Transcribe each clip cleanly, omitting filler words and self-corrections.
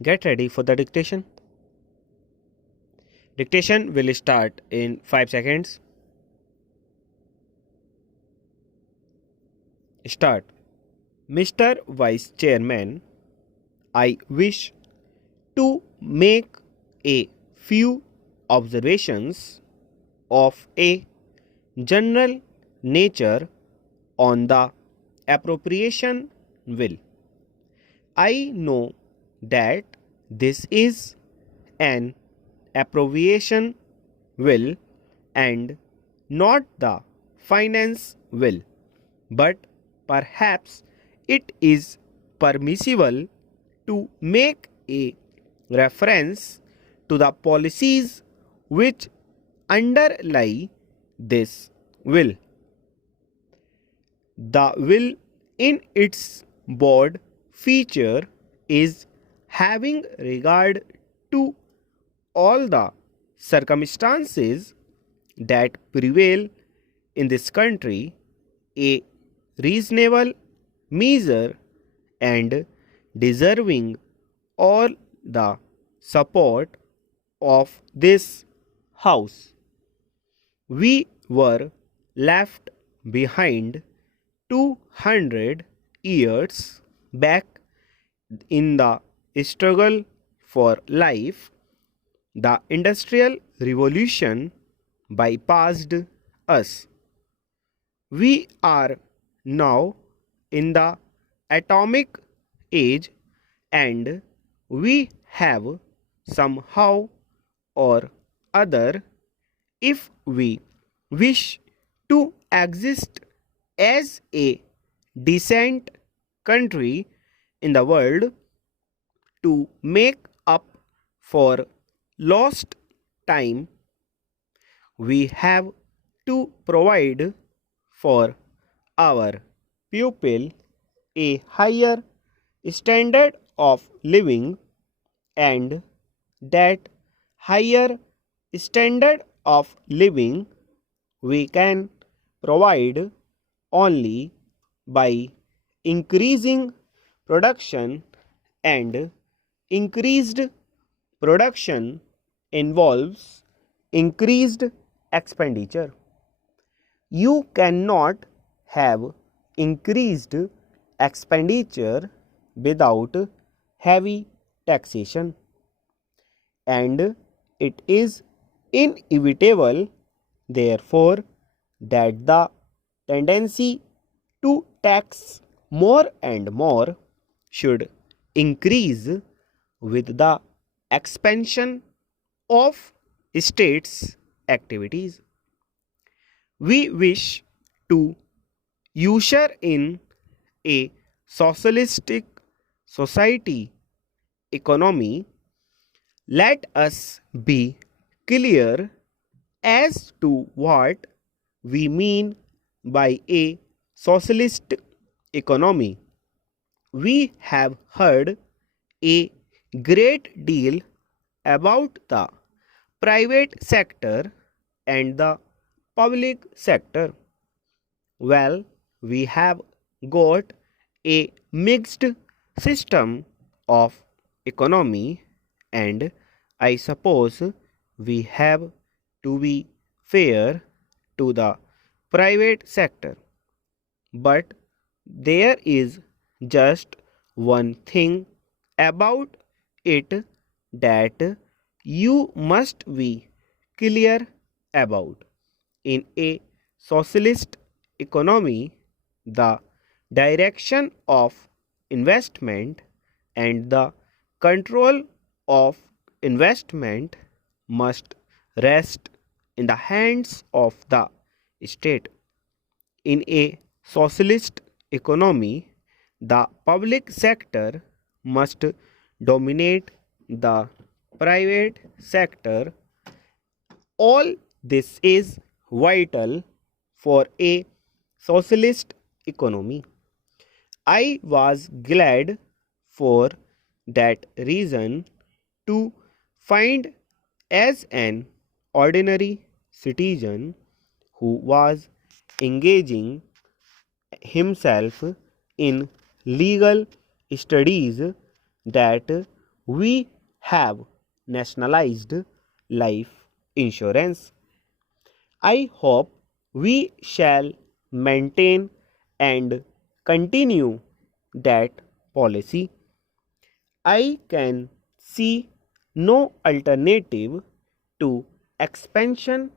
Get ready for the dictation. Dictation will start in 5 seconds. Start. Mr. Vice Chairman, I wish to make a few observations of a general nature on the appropriation bill. I know that this is an appropriation bill and not the finance bill, but perhaps it is permissible to make a reference to the policies which underlie this will. The will in its broad feature is having regard to all the circumstances that prevail in this country, a reasonable measure and deserving all the support of this House. We were left behind 200 years back in the struggle for life. The Industrial Revolution bypassed us. We are now in the atomic age and we have somehow or other, if we wish to exist as a decent country in the world, to make up for lost time, we have to provide for our pupil a higher standard of living, and that higher standard of living we can provide only by increasing production, and increased production involves increased expenditure. You cannot have increased expenditure without heavy taxation, and it is inevitable, therefore, that the tendency to tax more and more should increase with the expansion of states' activities. We wish to usher in a socialistic society economy. Let us be clear as to what we mean by a socialist economy. We have heard a great deal about the private sector and the public sector. Well, we have got a mixed system of economy, and I suppose we have to be fair to the private sector. But there is just one thing about it that you must be clear about. In a socialist economy, the direction of investment and the control of investment must rest in the hands of the state. In a socialist economy, the public sector must dominate the private sector. All this is vital for a socialist economy. I was glad for that reason to find, as an ordinary citizen who was engaging himself in legal studies, that we have nationalized life insurance. I hope we shall maintain and continue that policy. I can see no alternative to expansion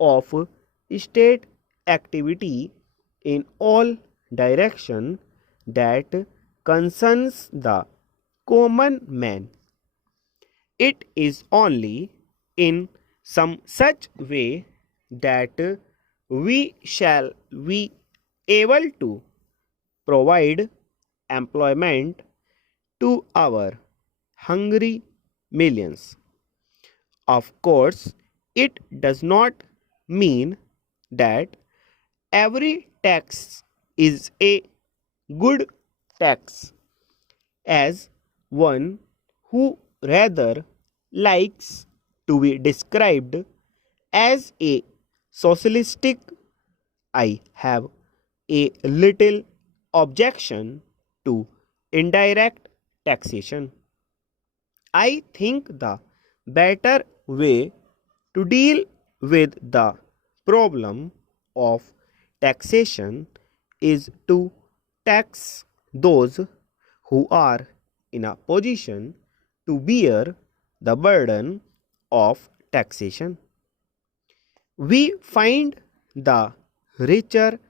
of state activity in all direction that concerns the common man. It is only in some such way that we shall be able to provide employment to our hungry millions. Of course, it does not mean that every tax is a good tax, as one who rather likes to be described as a socialistic. I have a little objection to indirect taxation. I think the better way to deal with the problem of taxation is to tax those who are in a position to bear the burden of taxation. We find the richer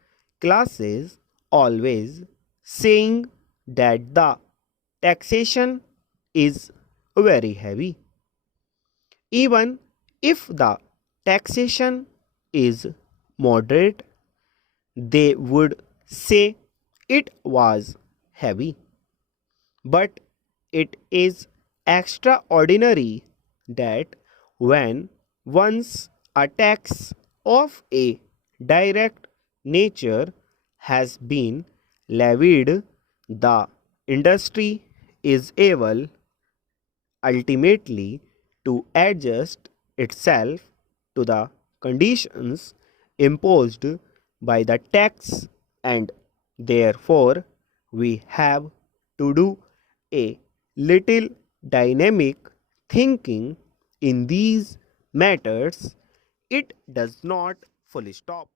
classes always saying that the taxation is very heavy. Even if the taxation is moderate, they would say it was heavy. But it is extraordinary that when once a tax of a direct nature has been levied, the industry is able ultimately to adjust itself to the conditions imposed by the tax, and therefore we have to do a little dynamic thinking in these matters. It does not fully stop.